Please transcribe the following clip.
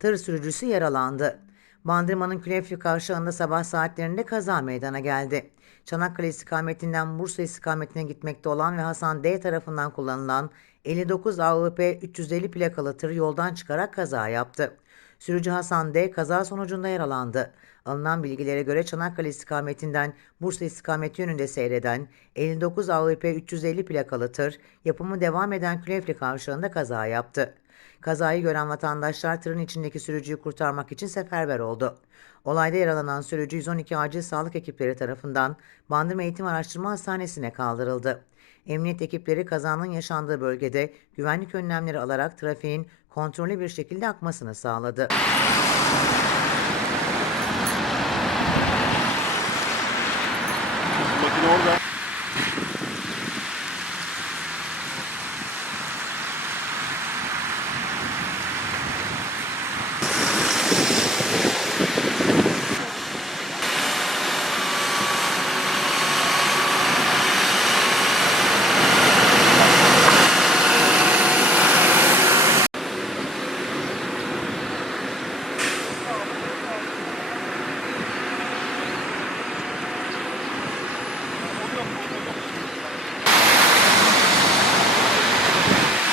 Tır sürücüsü yaralandı. Bandırma'nın Külefli kavşağında sabah saatlerinde kaza meydana geldi. Çanakkale istikametinden Bursa istikametine gitmekte olan ve Hasan D tarafından kullanılan 59 AIP 350 plakalı tır yoldan çıkarak kaza yaptı. Sürücü Hasan D kaza sonucunda yaralandı. Alınan bilgilere göre Çanakkale istikametinden Bursa istikameti yönünde seyreden 59 AIP 350 plakalı tır yapımı devam eden Külefli kavşağında kaza yaptı. Kazayı gören vatandaşlar tırın içindeki sürücüyü kurtarmak için seferber oldu. Olayda yaralanan sürücü 112 acil sağlık ekipleri tarafından Bandırma Eğitim Araştırma Hastanesi'ne kaldırıldı. Emniyet ekipleri kazanın yaşandığı bölgede güvenlik önlemleri alarak trafiğin kontrollü bir şekilde akmasını sağladı. Makine orada.